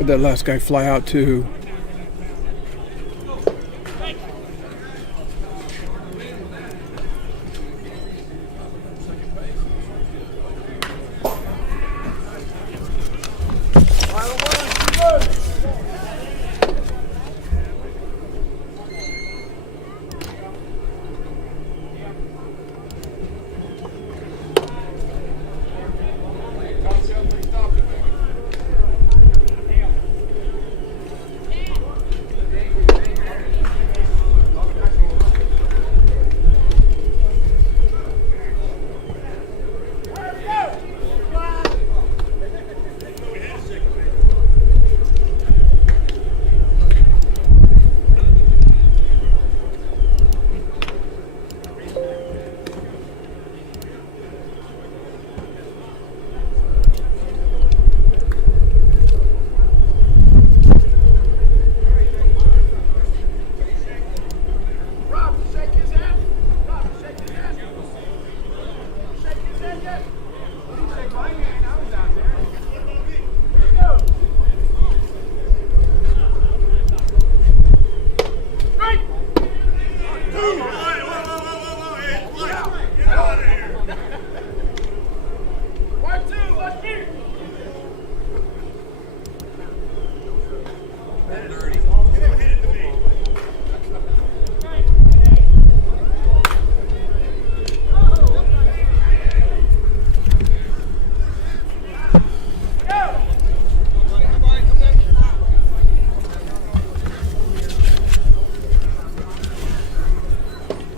Would that last guy fly out too?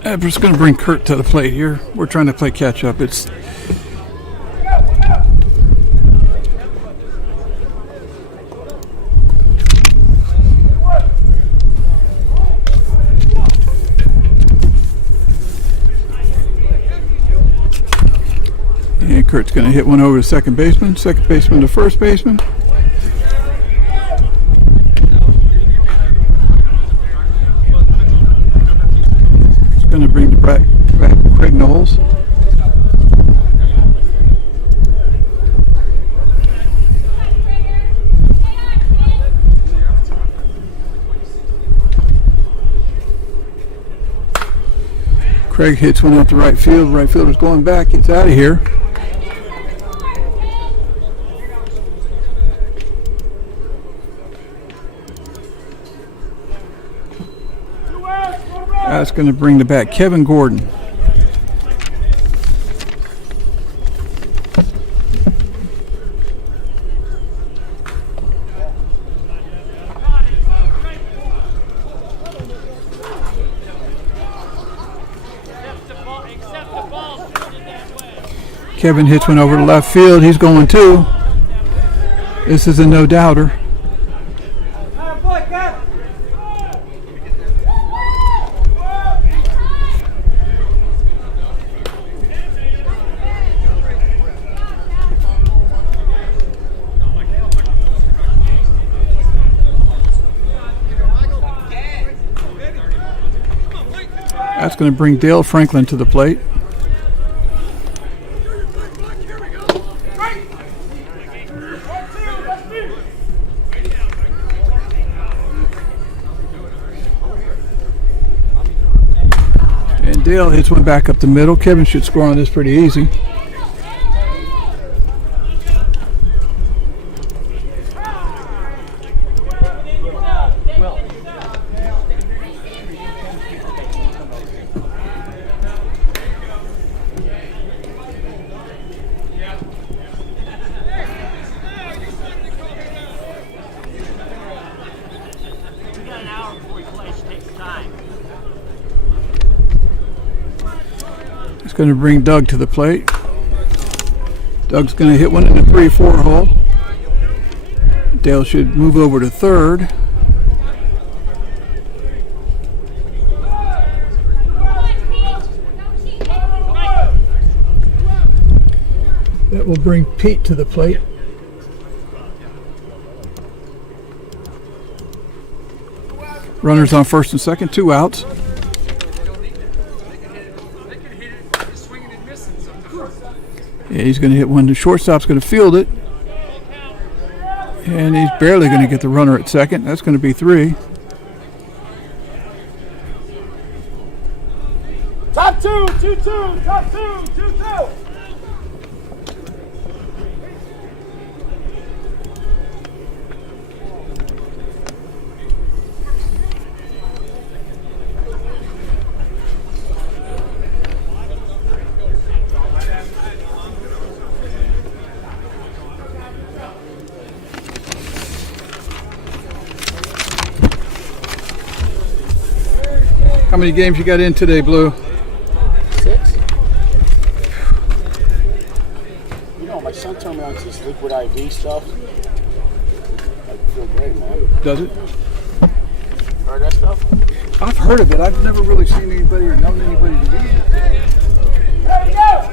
I'm just going to bring Kurt to the plate here. We're trying to play catch up. It's and Kurt's going to hit one over to second baseman to first baseman. Going to bring back Craig Knowles. Craig hits one out to right field. Right fielder's going back. Gets out of here. That's going to bring the back Kevin Gordon. Kevin hits one over to left field. He's going too. This is a no-doubter. That's going to bring Dale Franklin to the plate. And Dale hits one back up the middle. Kevin should score on this pretty easy. It's going to bring Doug to the plate. Doug's going to hit one in the 3-4 hole. Dale should move over to third. That will bring Pete to the plate. Runners on first and second, 2 outs. Yeah, he's going to hit one. The shortstop's going to field it. And he's barely going to get the runner at second. That's going to be 3. Top 2, 2-2, top 2, 2-2. How many games you got in today, Blue? 6. You know, my son told me on this liquid IV stuff. I feel great, man. Does it? Heard that stuff? I've heard of it. I've never really seen anybody or known anybody to use it. There we go!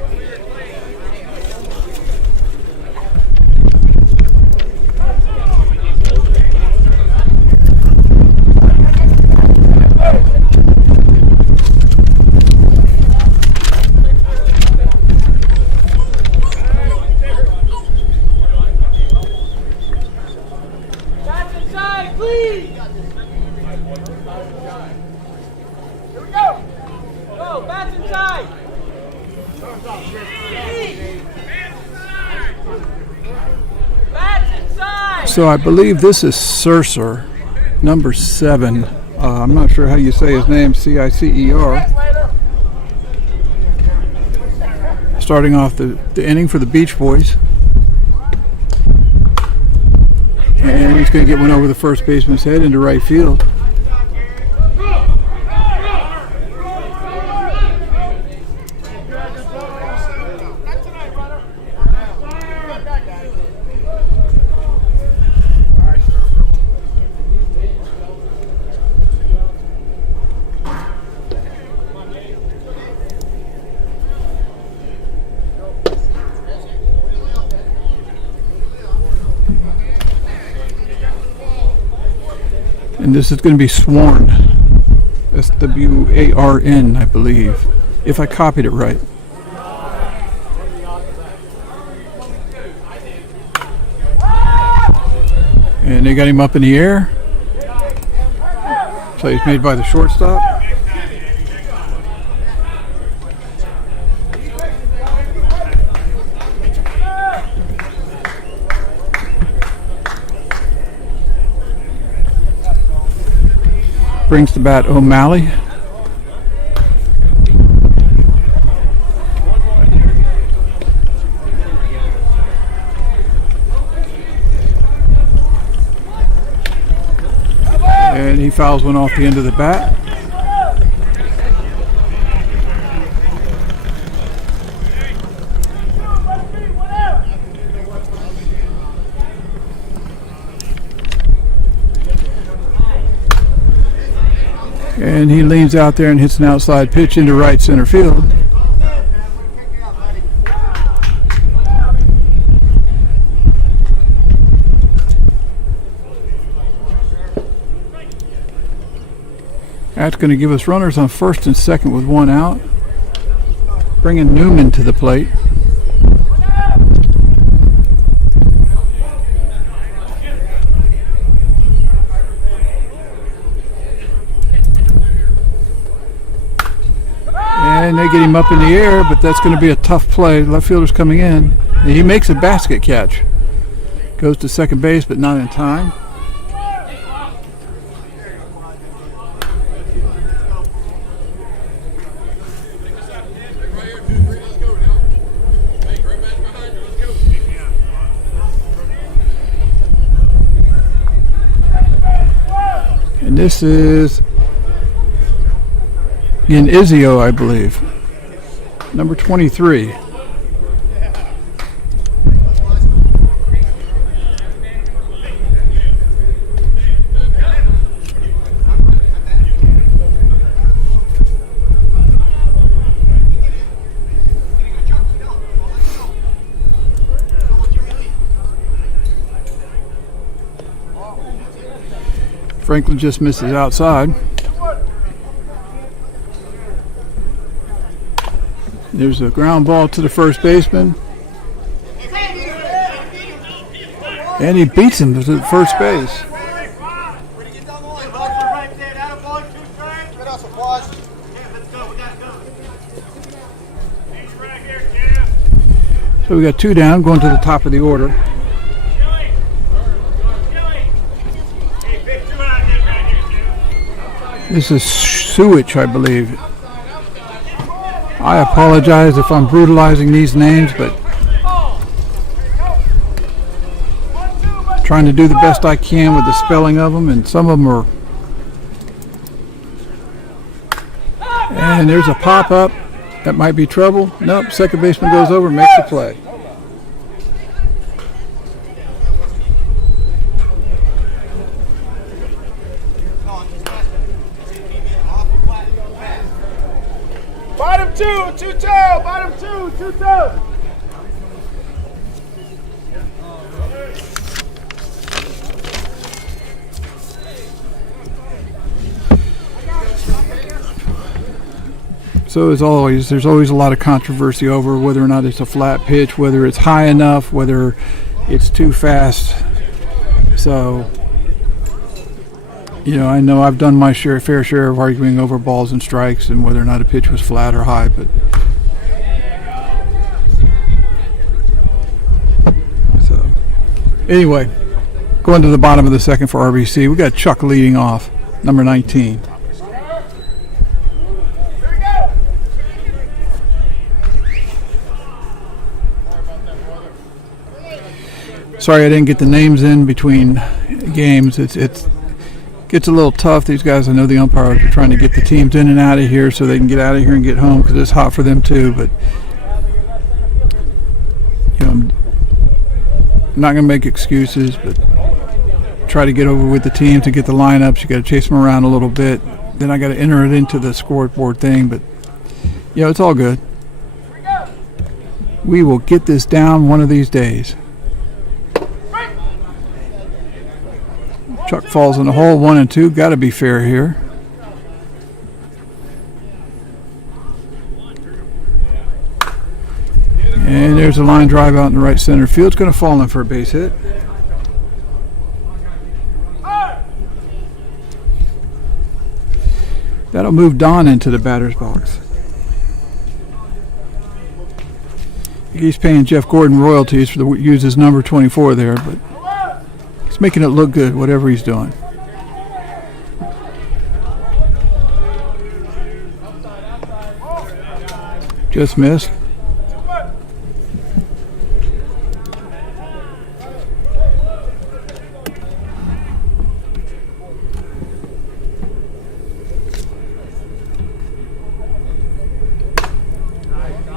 So I believe this is Cercer, number 7. I'm not sure how you say his name, Cicer. Starting off the inning for the Beach Boys. And he's going to get one over the first baseman's head into right field. And this is going to be Sworn. S-W-A-R-N, I believe, if I copied it right. And they got him up in the air. Play's made by the shortstop. Brings the bat O'Malley. And he fouls one off the end of the bat. And he leans out there and hits an outside pitch into right center field. That's going to give us runners on first and second with one out. Bringing Newman to the plate. And they get him up in the air, but that's going to be a tough play. Left fielder's coming in. And he makes a basket catch. Goes to second base, but not in time. And this is in Izio, I believe. Number 23. Franklin just misses outside. There's a ground ball to the first baseman. And he beats him to first base. So we got 2 down, going to the top of the order. This is Slopitch, I believe. I apologize if I'm brutalizing these names, but trying to do the best I can with the spelling of them, and some of them are. And there's a pop-up. That might be trouble. Nope, second baseman goes over and makes the play. Bottom 2, 2-2. Bottom 2, 2-2. So as always, there's always a lot of controversy over whether or not it's a flat pitch, whether it's high enough, whether it's too fast. So, you know, I know I've done my fair share of arguing over balls and strikes and whether or not a pitch was flat or high, but so anyway, going to the bottom of the second for RBC, we got Chuck leading off, number 19. Sorry I didn't get the names in between games. It gets a little tough. These guys, I know the umpires are trying to get the teams in and out of here so they can get out of here and get home because it's hot for them too. But you know, I'm not going to make excuses, but try to get over with the teams and get the lineups. You got to chase them around a little bit. Then I got to enter it into the scoreboard thing. But you know, it's all good. We will get this down one of these days. Chuck falls in the hole, 1 and 2. Got to be fair here. And there's a line drive out in the right center field. It's going to fall in for a base hit. That'll move Don into the batter's box. He's paying Jeff Gordon royalties for the use his number 24 there, but he's making it look good, whatever he's doing. Just missed.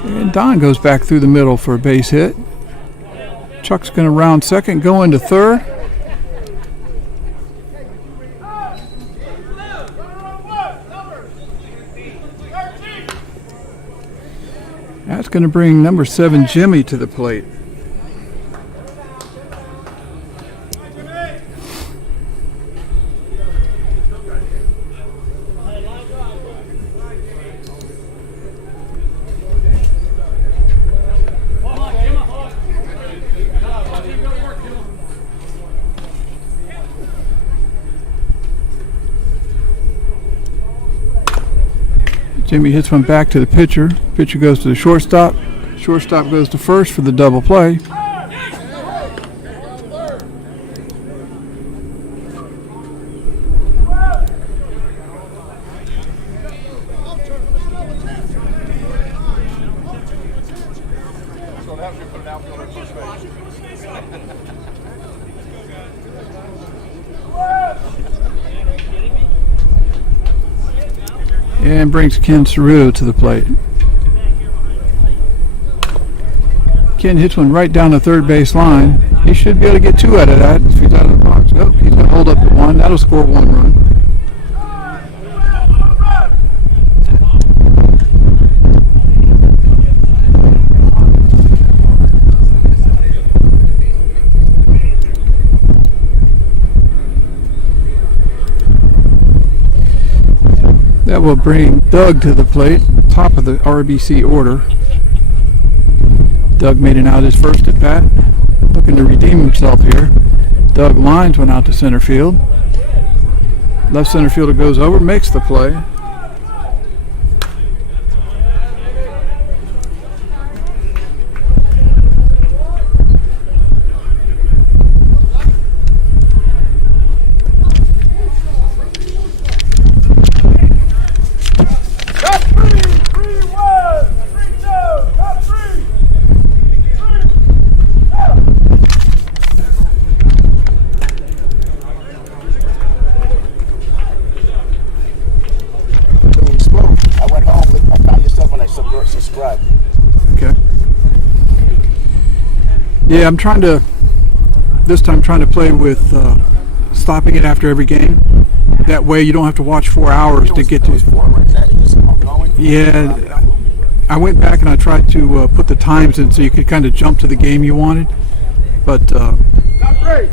And Don goes back through the middle for a base hit. Chuck's going to round second, go into third. That's going to bring number 7 Jimmy to the plate. Jimmy hits one back to the pitcher. Pitcher goes to the shortstop. Shortstop goes to first for the double play. And brings Ken Cerruto to the plate. Ken hits one right down the third base line. He should be able to get 2 out of that if he's out of the box. Oh, he's going to hold up at 1. That'll score 1 run. That will bring Doug to the plate, top of the RBC order. Doug made it out his first at bat, looking to redeem himself here. Doug Lyons went out to center field. Left center fielder goes over, makes the play. Subscribe. Okay. Yeah, I'm trying to play with stopping it after every game. That way you don't have to watch 4 hours to get to. Yeah, I went back and I tried to put the times in so you could kind of jump to the game you wanted, but. Top three.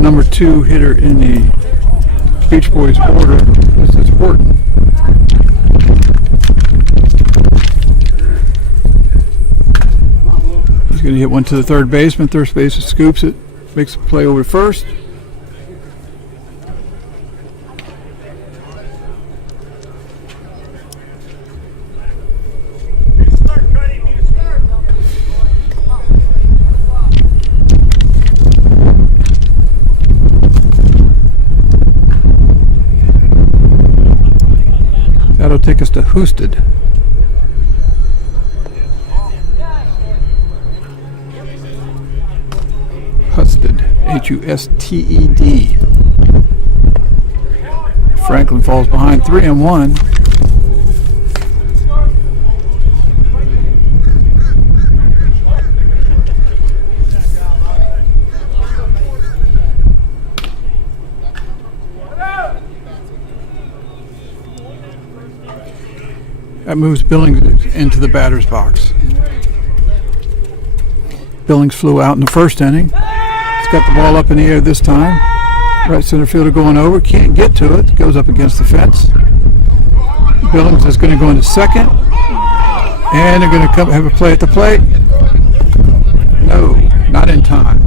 Number 2 hitter in the Beach Boys order. This is Horton. He's going to hit one to the third baseman. Third baseman scoops it, makes a play over to first. That'll take us to Husted. Husted. Husted. Franklin falls behind 3-1. That moves Billings into the batter's box. Billings flew out in the first inning. He's got the ball up in the air this time. Right center fielder going over, can't get to it, goes up against the fence. Billings is going to go into second, and they're going to have a play at the plate. No, not in time.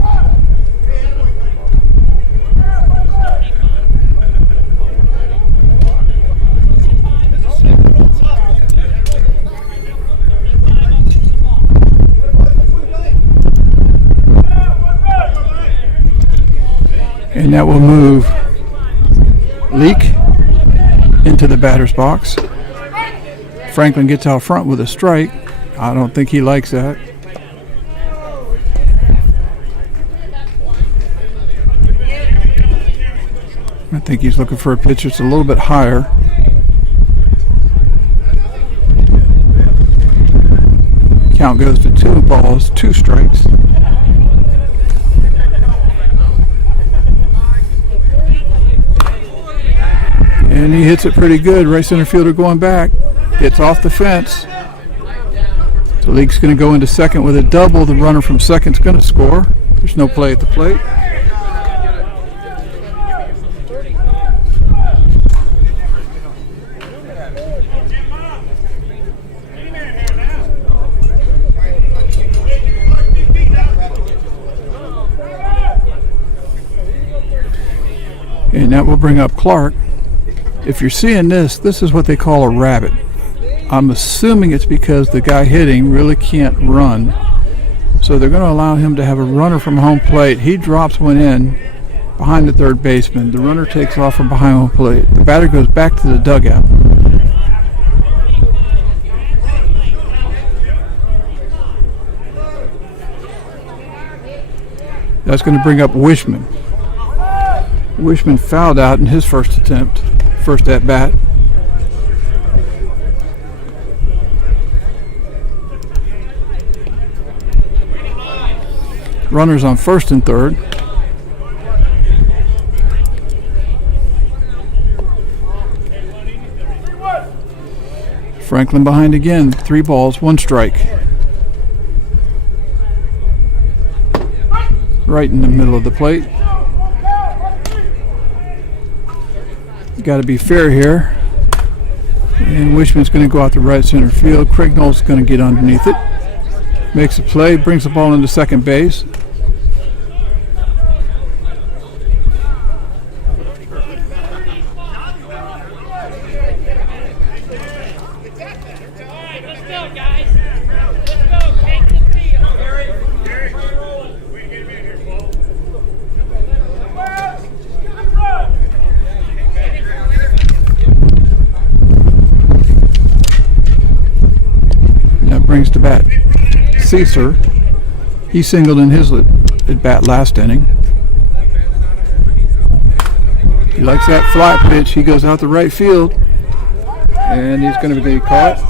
And that will move Leak into the batter's box. Franklin gets out front with a strike. I don't think he likes that. I think he's looking for a pitch that's a little bit higher. Count goes to 2 balls, 2 strikes. And he hits it pretty good. Right center fielder going back. Hits off the fence. So Leake's going to go into second with a double. The runner from second's going to score. There's no play at the plate. And that will bring up Clark. If you're seeing this, this is what they call a rabbit. I'm assuming it's because the guy hitting really can't run. So they're going to allow him to have a runner from home plate. He drops one in behind the third baseman. The runner takes off from behind home plate. The batter goes back to the dugout. That's going to bring up Wishman. Wishman fouled out in his first attempt. First at bat. Runners on first and third. Franklin behind again. 3 balls, 1 strike. Right in the middle of the plate. Got to be fair here. And Wishman's going to go out to right center field. Craig Knowles is going to get underneath it. Makes a play, brings the ball into second base. Brings to bat Caesar. He singled in his at bat last inning. He likes that flat pitch. He goes out to right field, and he's going to be caught.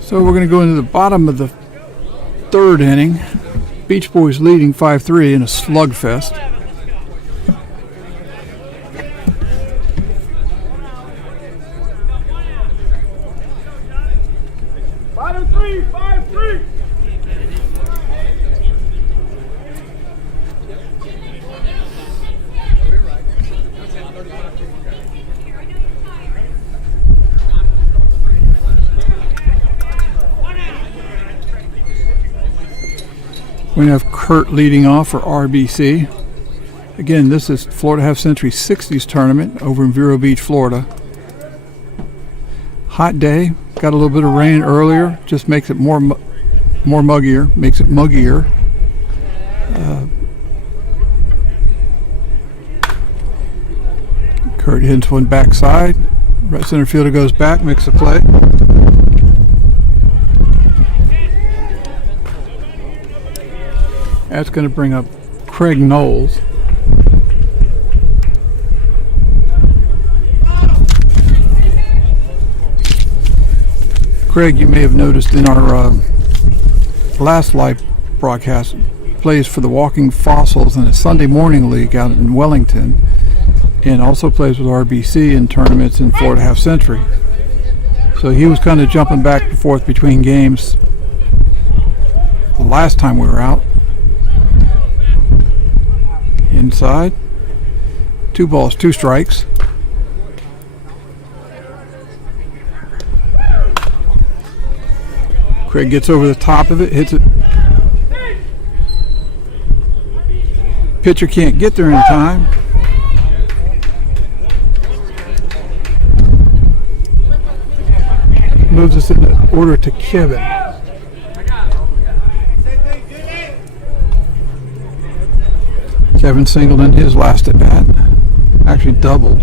So we're going to go into the bottom of the third inning. Beach Boys leading 5-3 in a slugfest. Bottom 3, 5-3. We're going to have Kurt leading off for RBC. Again, this is Florida Half Century 60s tournament over in Vero Beach, Florida. Hot day. Got a little bit of rain earlier. Just makes it more muggier. Makes it muggier. Kurt hits one backside. Right center fielder goes back, makes a play. That's going to bring up Craig Knowles. Craig, you may have noticed in our last live broadcast, plays for the Walking Fossils in a Sunday morning league out in Wellington, and also plays with RBC in tournaments in Florida Half Century. So he was kind of jumping back and forth between games the last time we were out. Inside, 2 balls, 2 strikes. Craig gets over the top of it, hits it. Pitcher can't get there in time. Moves us in order to Kevin. Kevin singled in his last at bat. Actually doubled.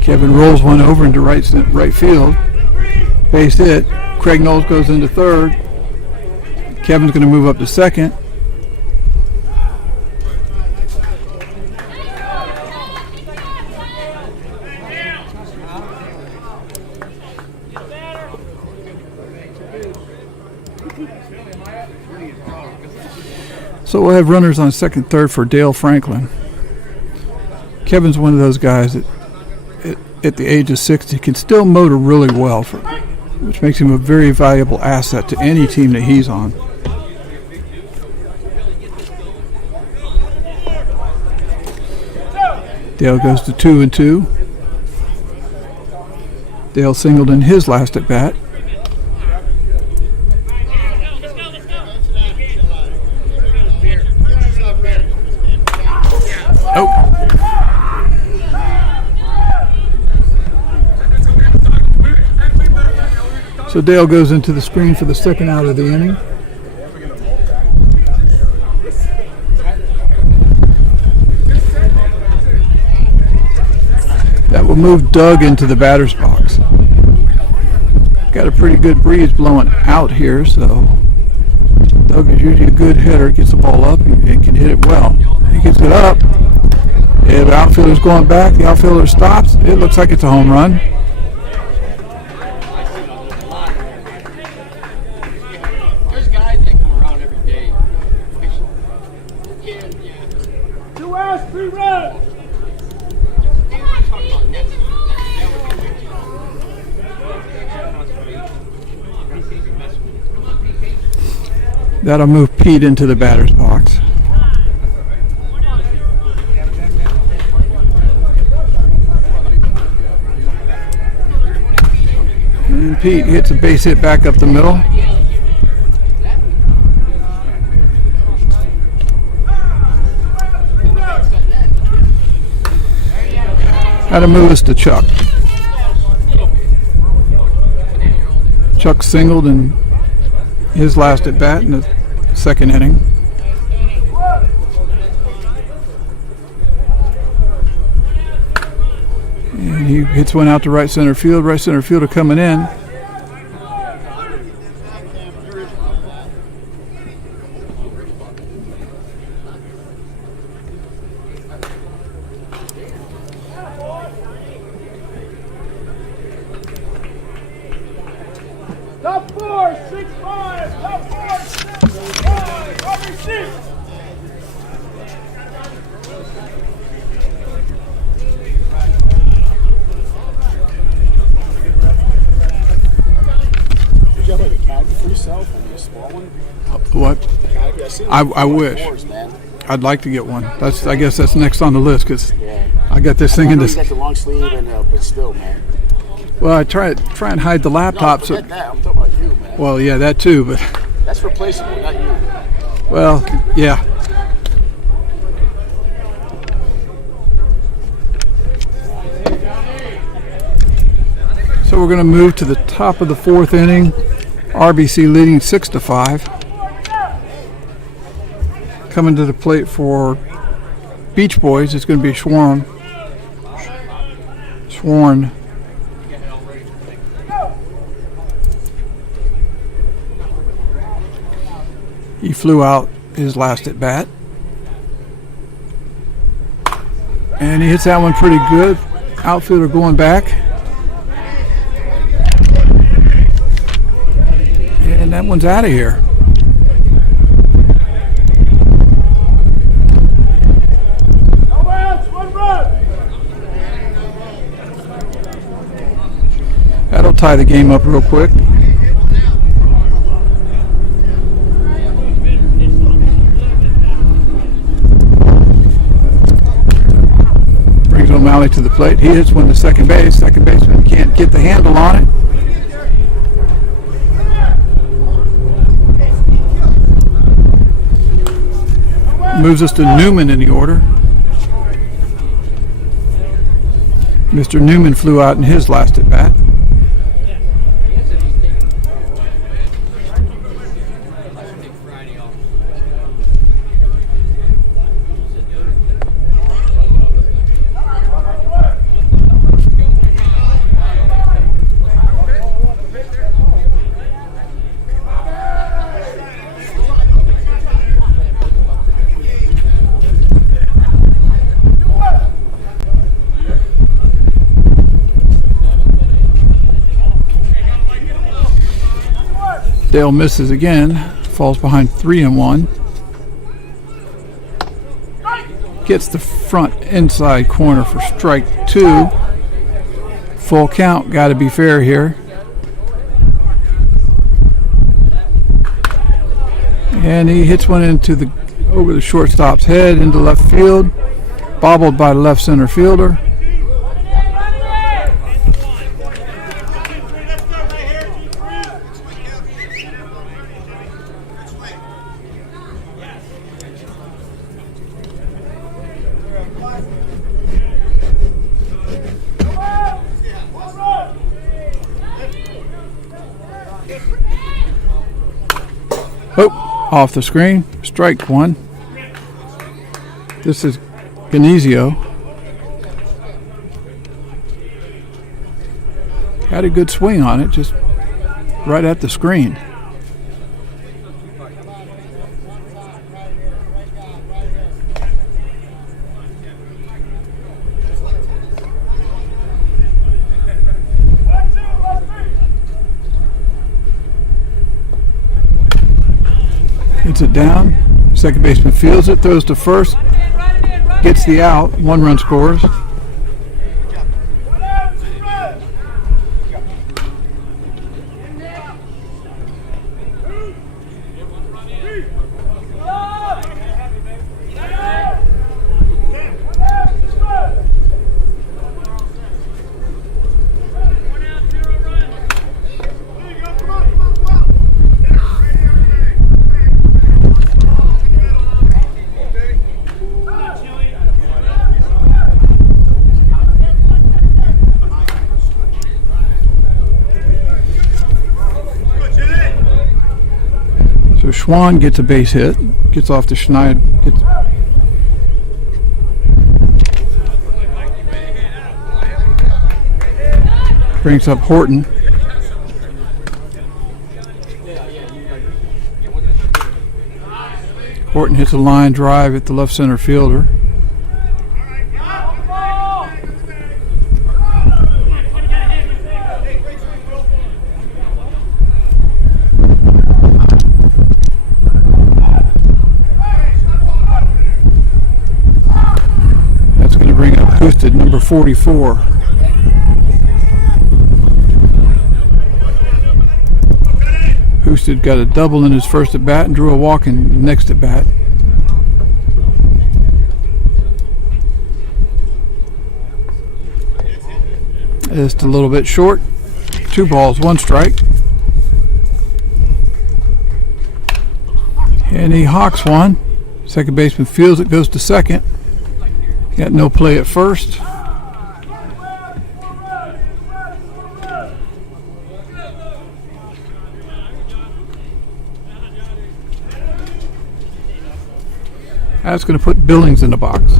Kevin rolls one over into right field. Base hit. Craig Knowles goes into third. Kevin's going to move up to second. So we'll have runners on second, third for Dale Franklin. Kevin's one of those guys that at the age of 60 can still motor really well, which makes him a very valuable asset to any team that he's on. Dale goes to 2-2. Dale singled in his last at bat. So Dale goes into the screen for the second out of the inning. That will move Doug into the batter's box. Got a pretty good breeze blowing out here, so Doug is usually a good hitter. Gets the ball up and can hit it well. He gets it up. Yeah, the outfielder's going back. The outfielder stops. It looks like it's a home run. There's guys that come around every day. Two outs, 3 runs. That'll move Pete into the batter's box. And Pete hits a base hit back up the middle. That'll move us to Chuck. Chuck singled in his last at bat in the second inning. And he hits one out to right center field. Right center fielder coming in. Top 4, 6-5. Top 4, 6-5. RBC. Did you have like a caddy for yourself? I mean, a small one? What? Caddy? I seen I them wish. Fours, man. I'd like to get one. I guess that's next on the list because Yeah. I got this thing I in know this. you got the long sleeve, but still, man. Well, I try and hide the No, laptop. forget that. I'm talking about you, man. Well, yeah, that too. But That's replaceable, not you. well, yeah. So we're going to move to the top of the fourth inning. RBC leading 6-5. Coming to the plate for Beach Boys, it's going to be Sworn. He flew out his last at bat. And he hits that one pretty good. Outfielder going back. And that one's out of here. No outs, 1 run. That'll tie the game up real quick. Brings O'Malley to the plate. He hits one to second base. Second baseman can't get the handle on it. Moves us to Newman in the order. Mr. Newman flew out in his last at bat. Dale misses again, falls behind 3-1. Gets the front inside corner for strike 2. Full count, got to be fair here. And he hits one over the shortstop's head into left field, bobbled by the left center fielder. Oh, off the screen. Strike one. This is Ganizio. Had a good swing on it, just right at the screen. Hits it down. Second baseman fields it, throws to first, gets the out. 1 run scores. So Schwann gets a base hit, gets off to Schneider, brings up Horton. Horton hits a line drive at the left center fielder. Boosted number 44. Boosted got a double in his first at bat and drew a walk in the next at bat. Just a little bit short. 2 balls, 1 strike. And he hawks one. Second baseman fields it, goes to second. Got no play at first. That's going to put Billings in the box.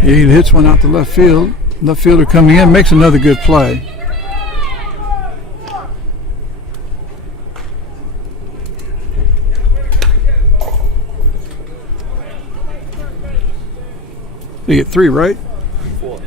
He hits one out to left field. Left fielder coming in, makes another good play. You get 3, right? 4.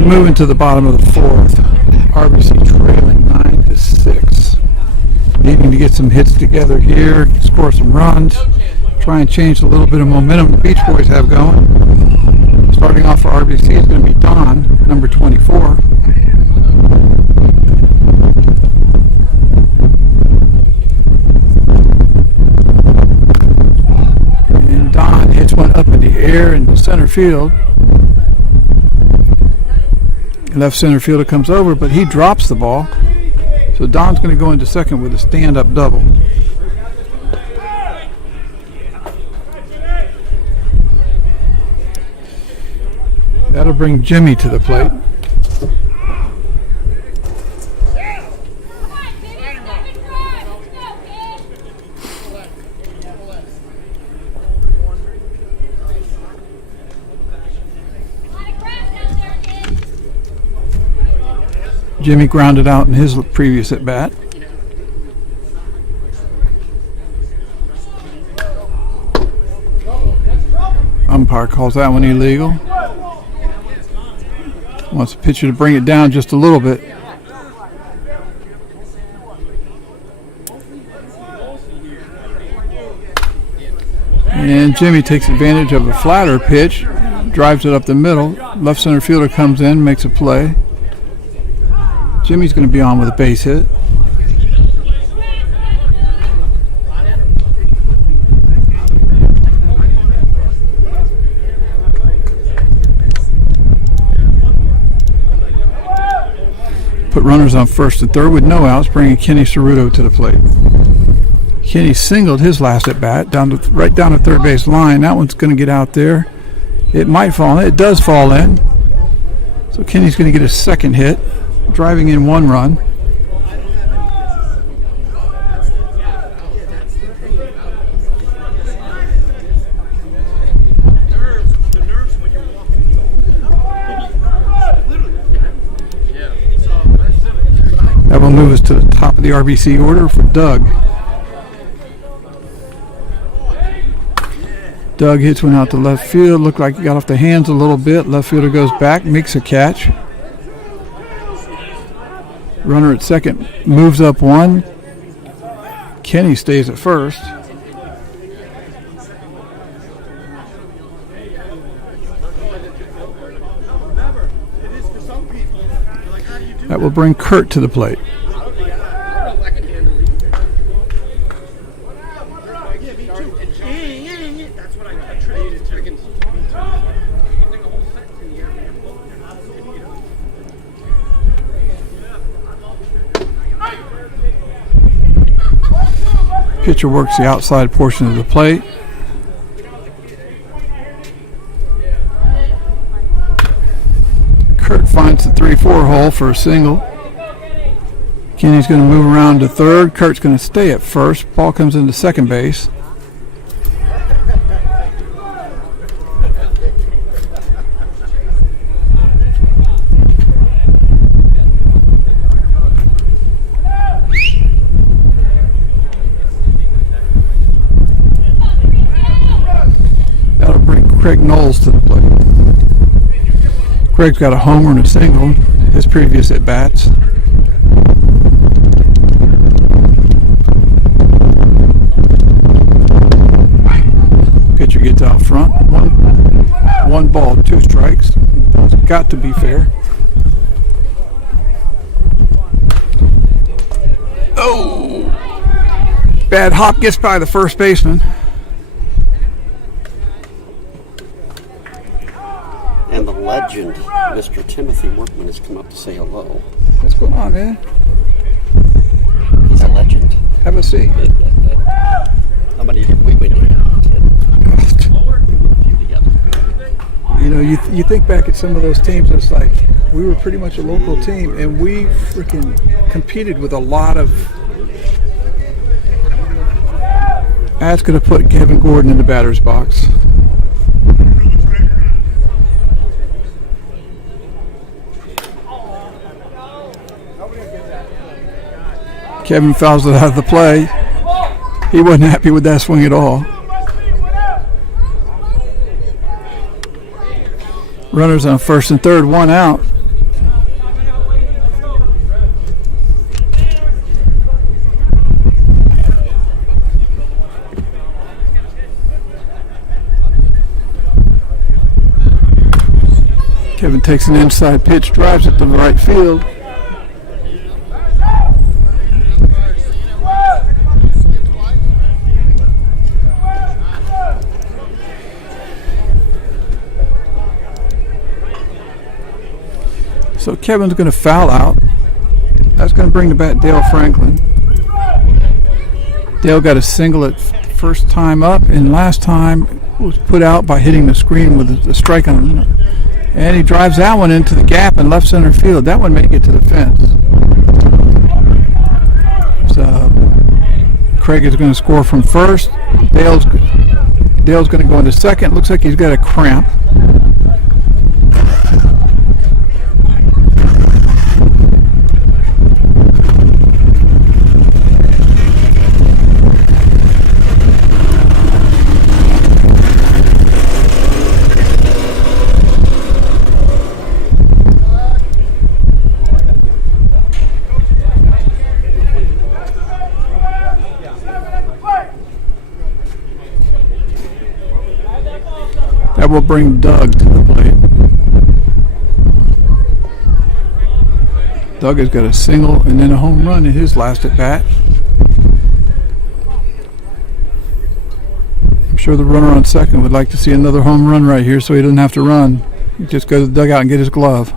Moving to the bottom of the 4th. RBC trailing 9-6. Needing to get some hits together here, score some runs, try and change a little bit of momentum the Beach Boys have going. Starting off for RBC is going to be Don, number 24. And Don hits one up in the air in center field. Left center fielder comes over, but he drops the ball. So Don's going to go into second with a stand-up double. That'll bring Jimmy to the plate. Jimmy grounded out in his previous at bat. Umpire calls that one illegal. Wants the pitcher to bring it down just a little bit. And Jimmy takes advantage of a flatter pitch, drives it up the middle. Left center fielder comes in, makes a play. Jimmy's going to be on with a base hit. Put runners on first and third with no outs, bringing Kenny Ceruto to the plate. Kenny singled his last at bat right down the third base line. That one's going to get out there. It might fall in. It does fall in. So Kenny's going to get a second hit, driving in one run. That will move us to the top of the RBC order for Doug. Doug hits one out to left field. Looked like he got off the hands a little bit. Left fielder goes back, makes a catch. Runner at second moves up one. Kenny stays at first. That will bring Kurt to the plate. Pitcher works the outside portion of the plate. Kurt finds the 3-4 hole for a single. Kenny's going to move around to third. Kurt's going to stay at first. Ball comes into second base. That'll bring Craig Knowles to the plate. Craig's got a homer and a single, his previous at-bats. Pitcher gets out front. One ball, 2 strikes. It's got to be fair. Oh! Bad hop gets by the first baseman. And the legend, Mr. Timothy Workman, has come up to say hello. What's going on, man? He's a legend. Have a seat. How many did we win together? We won a few together. You know, you think back at some of those teams, it's like we were pretty much a local team, and we freaking competed with a lot of. That's going to put Kevin Gordon in the batter's box. Kevin fouls it out of the play. He wasn't happy with that swing at all. Runners on first and third, 1 out. Kevin takes an inside pitch, drives it to the right field. So Kevin's going to foul out. That's going to bring to bat Dale Franklin. Dale got a single at first time up, and last time was put out by hitting the screen with a strike on And he drives that one into the gap in left center field. That one may get to the fence. So Craig is going to score from first. Dale's going to go into second. Looks like he's got a cramp. That will bring Doug to the plate. Doug has got a single and then a home run in his last at bat. I'm sure the runner on second would like to see another home run right here so he doesn't have to run. He just go to the dugout and get his glove.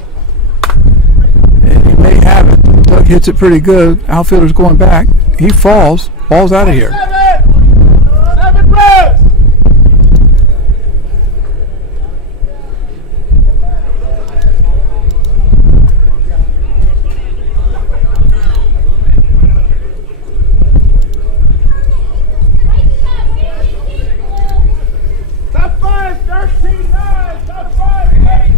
And he may have it. Doug hits it pretty good. Outfielder's going back. He falls. Ball's out of here. 7 runs. Top 5, 13-9. Top 5, 8-9.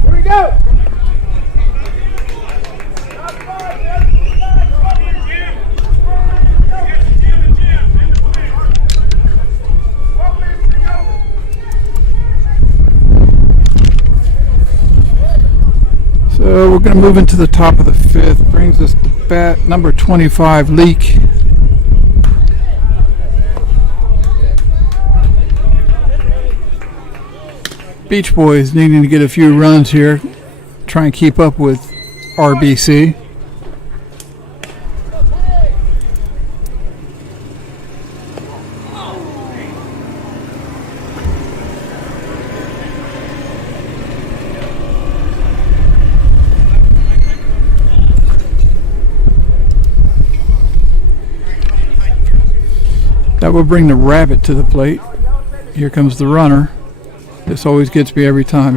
Here we go. Top 5, 13-9. So we're going to move into the top of the fifth. Brings us to bat number 25, Leak. Beach Boys needing to get a few runs here. Try and keep up with RBC. That will bring the Rabbit to the plate. Here comes the runner. This always gets me every time.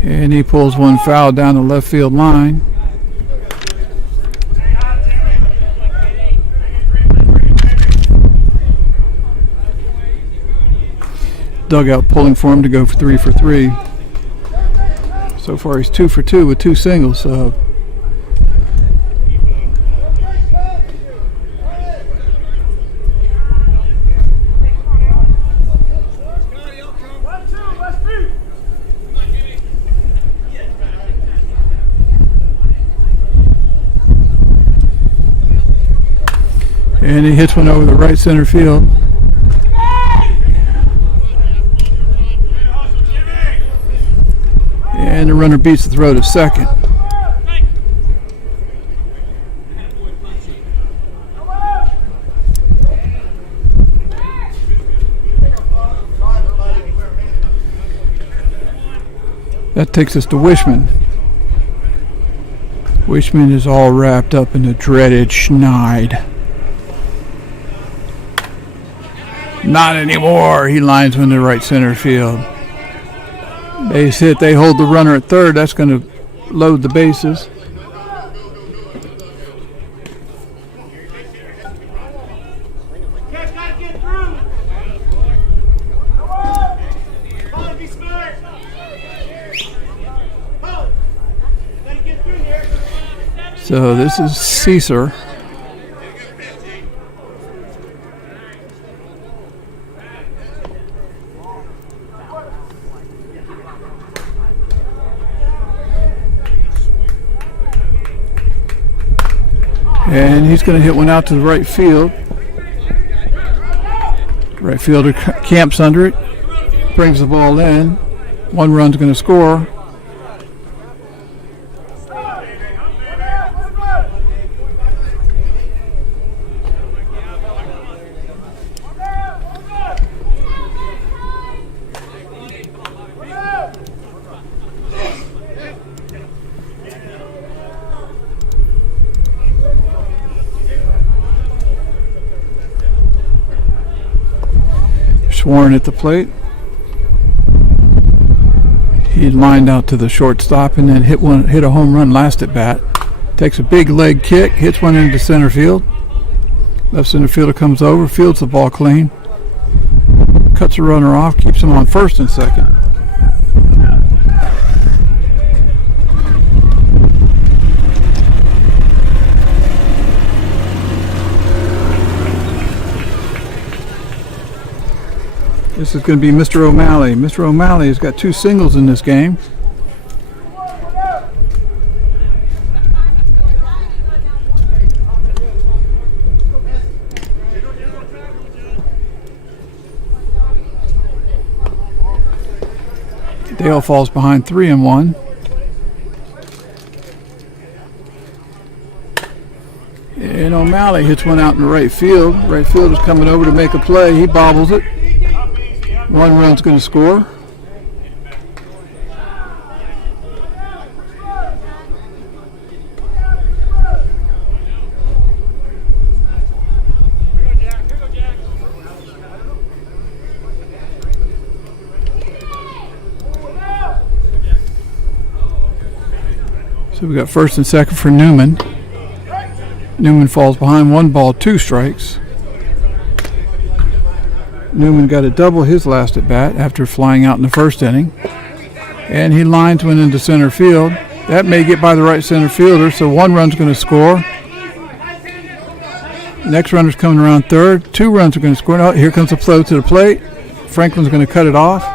And he pulls one foul down the left field line. Dugout pulling for him to go for 3 for 3. So far he's 2 for 2 with 2 singles. So and he hits one over the right center field. And the runner beats the throw to second. That takes us to Wishman. Wishman is all wrapped up in the dreaded Schneid. Not anymore. He lines one to right center field. Base hit. They hold the runner at third. That's going to load the bases. So this is Caesar. And he's going to hit one out to the right field. Right fielder camps under it, brings the ball in. 1 run's going to score. Warren at the plate. He lined out to the shortstop and then hit a home run last at bat. Takes a big leg kick, hits one into center field. Left center fielder comes over, fields the ball clean, cuts the runner off, keeps him on first and second. This is going to be Mr. O'Malley. Mr. O'Malley has got 2 singles in this game. Dale falls behind 3-1. And O'Malley hits one out in the right field. Right fielder's coming over to make a play. He bobbles it. 1 run's going to score. So we got first and second for Newman. Newman falls behind, 1 ball, 2 strikes. Newman got a double his last at bat after flying out in the first inning. And he lines one into center field. That may get by the right center fielder, so 1 run's going to score. Next runner's coming around third. 2 runs are going to score. Oh, here comes the flow to the plate. Franklin's going to cut it off.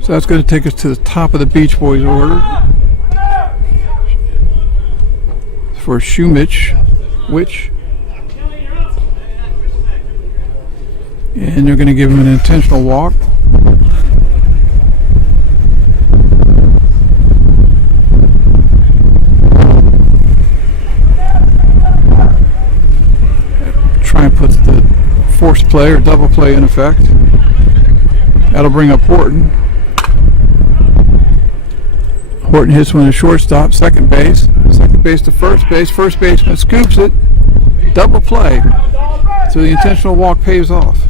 So that's going to take us to the top of the Beach Boys order for Slopitch, and they're going to give him an intentional walk. Try and put the forced play or double play in effect. That'll bring up Horton. Horton hits one to shortstop, second base to first baseman scoops it, double play. So the intentional walk pays off.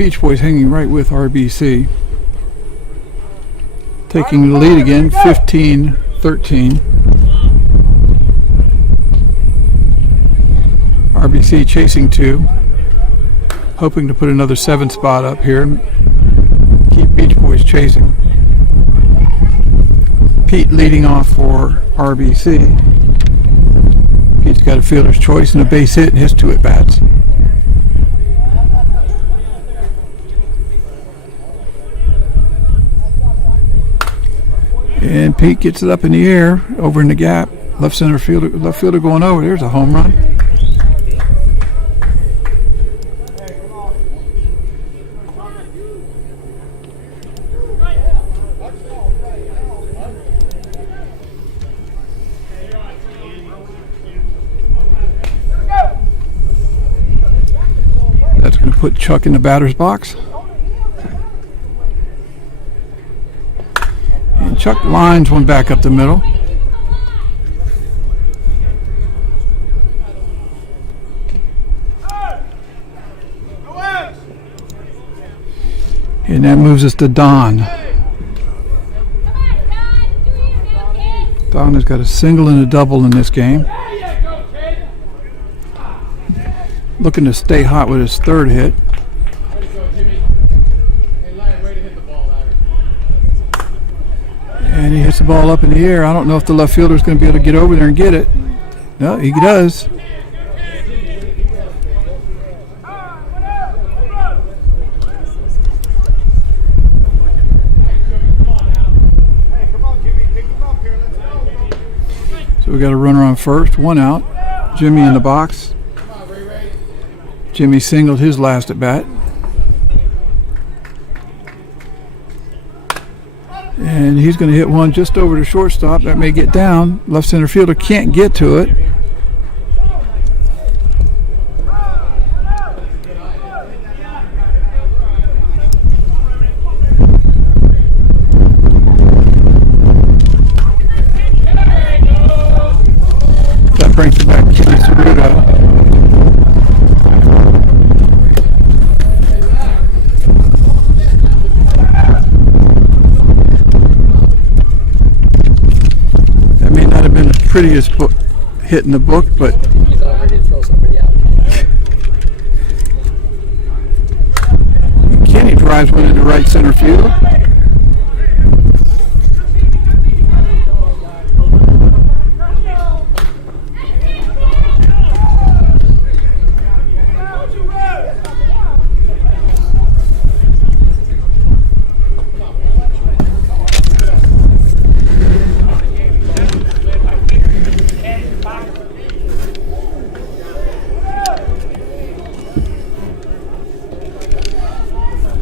Beach Boys hanging right with RBC. Taking the lead again, 15-13. RBC chasing 2. Hoping to put another 7 spot up here and keep Beach Boys chasing. Pete leading off for RBC. Pete's got a fielder's choice and a base hit and his 2 at-bats. And Pete gets it up in the air, over in the gap. Left fielder going over. There's a home run. That's going to put Chuck in the batter's box. And Chuck lines one back up the middle. And that moves us to Don. Don has got a single and a double in this game. Looking to stay hot with his 3rd hit. And he hits the ball up in the air. I don't know if the left fielder is going to be able to get over there and get it. No, he does. So we got a runner on first, 1 out. Jimmy in the box. Jimmy singled his last at bat. And he's going to hit one just over the shortstop. That may get down. Left center fielder can't get to it. That brings it back to Ceruto. Prettiest hit in the book, but He's all ready to throw somebody out. Kenny drives one into right center field.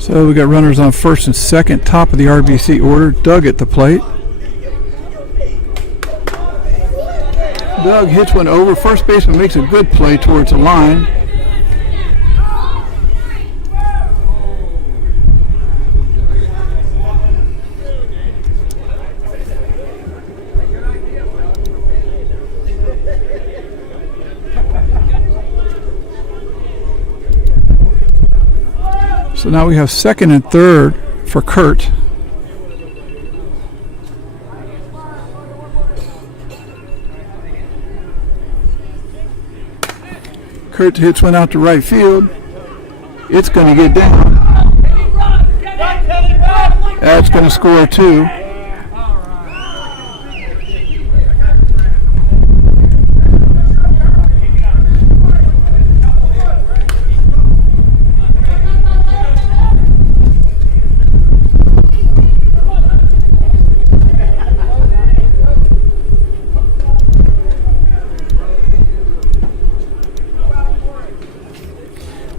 So we got runners on first and second, top of the RBC order. Doug at the plate. Doug hits one over. First baseman makes a good play towards the line. So now we have second and third for Kurt. Kurt hits one out to right field. It's going to get down. That's going to score 2.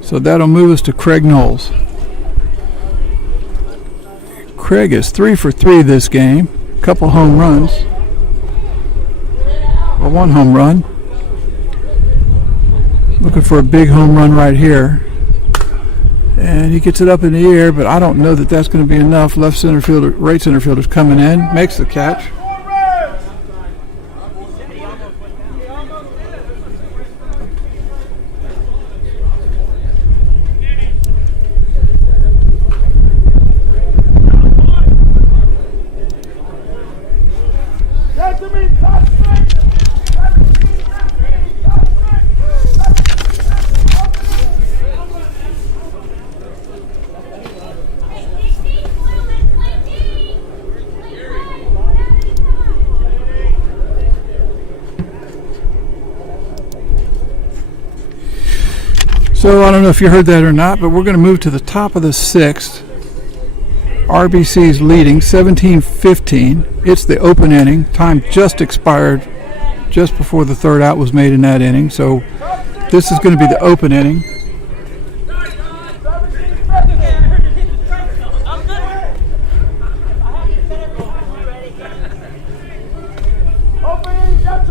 So that'll move us to Craig Knowles. Craig is 3 for 3 this game. Couple home runs. Or 1 home run. Looking for a big home run right here. And he gets it up in the air, but I don't know that that's going to be enough. Left center fielder, right center fielder's coming in, makes the catch. So I don't know if you heard that or not, but we're going to move to the top of the 6th. RBC's leading 17-15. It's the open inning. Time just expired just before the third out was made in that inning. So this is going to be the open inning.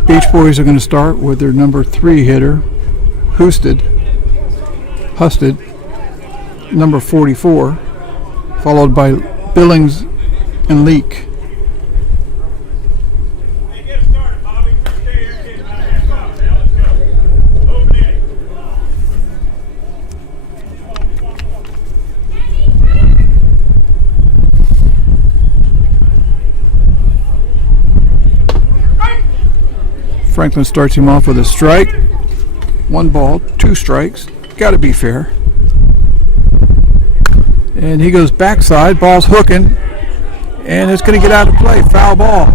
Beach Boys are going to start with their number 3 hitter, Husted, number 44, followed by Billings and Leak. Hey, get it started, Bobby. Stay here, get it. Let's go. Open inning. Franklin starts him off with a strike. 1 ball, 2 strikes. Got to be fair. And he goes backside. Ball's hooking. And it's going to get out of play. Foul ball.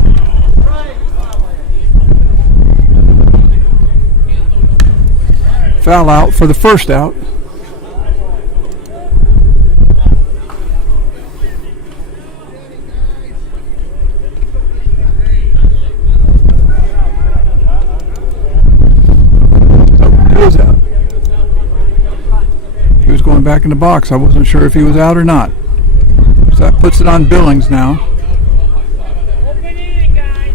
Foul out for the first out. Going back in the box. I wasn't sure if he was out or not. So that puts it on Billings now. Open inning, guys.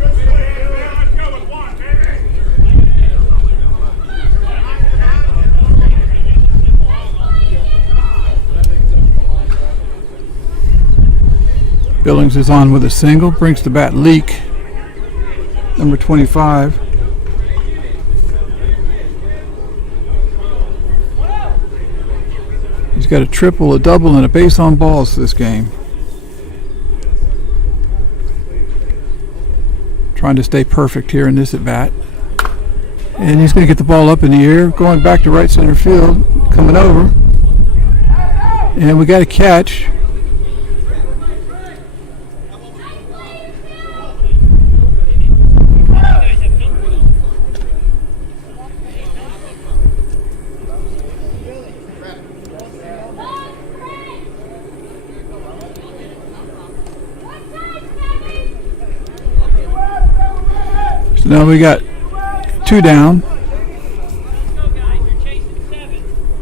Let's go with 1, baby. Billings is on with a single. Brings the bat Leak, number 25. He's got a triple, a double, and a base on balls this game. Trying to stay perfect here in this at bat. And he's going to get the ball up in the air, going back to right center field, coming over. And we got a catch. Now we got 2 down.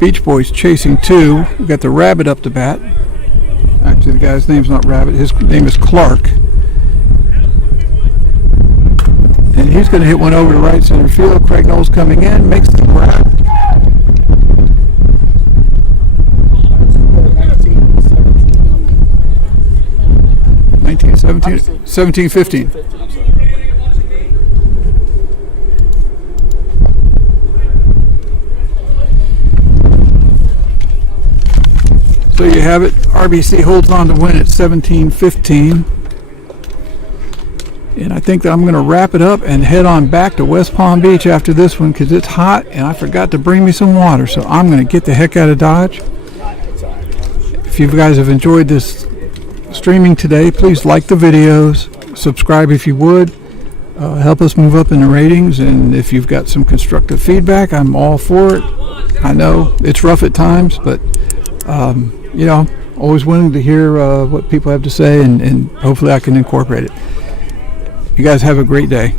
Beach Boys chasing 2. We got the Rabbit up to bat. Actually, the guy's name's not Rabbit. His name is Clark. And he's going to hit one over to right center field. Craig Knowles coming in, makes the grab. 17-15. So you have it. RBC holds on to win at 17-15. And I think that I'm going to wrap it up and head on back to West Palm Beach after this one because it's hot and I forgot to bring me some water. So I'm going to get the heck out of Dodge. If you guys have enjoyed this streaming today, please like the videos. Subscribe if you would. Help us move up in the ratings. And if you've got some constructive feedback, I'm all for it. I know it's rough at times, but you know, always willing to hear what people have to say, and hopefully I can incorporate it. You guys have a great day.